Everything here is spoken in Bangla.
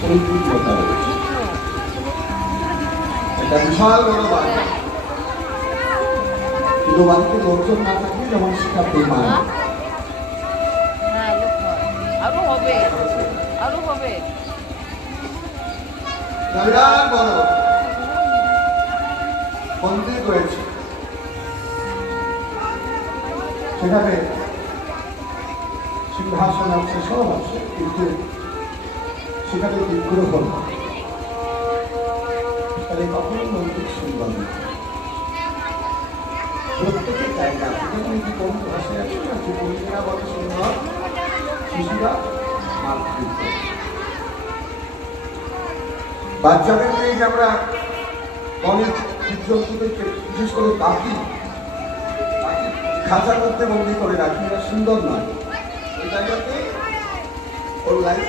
পৈতৃকতা রয়েছে। এটা বিশাল বড় বাড়ি, কিন্তু বাড়িতে লোকজন না থাকলে যেমন সেটা বেমান। আরো হবে, আরো হবে। বিরাট বড় মন্দির রয়েছে, সেখানে সিংহাসন আছে, সব আছে, কিন্তু সেখানে বিগ্রহ তাহলে কখনো মন্দির সুন্দর না। প্রত্যেকের জায়গা কি কোন ভাষায় আছে না, যে মন্দিরা বড় সুন্দর, শিশুরা মাতৃত্ব। বাচ্চাদেরকে এই যে আমরা অনেক জীবজন্তুদেরকে, বিশেষ করে পাখি খাঁচার মধ্যে বন্দি করে রাখি, এটা সুন্দর নয়। এই জায়গাতে ওর লাইফ